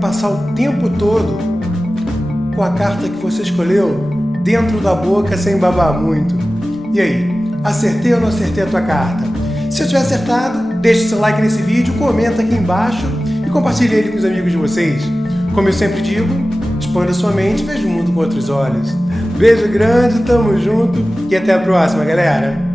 passar o tempo todo com a carta que você escolheu dentro da boca sem babar muito. E aí, acertei ou não acertei a tua carta? Se eu tiver acertado, deixe seu like nesse vídeo, comenta aqui embaixo e compartilhe ele com os amigos de vocês. Como eu sempre digo, expanda sua mente e veja o mundo com outros olhos. Beijo grande, tamo junto e até a próxima, galera!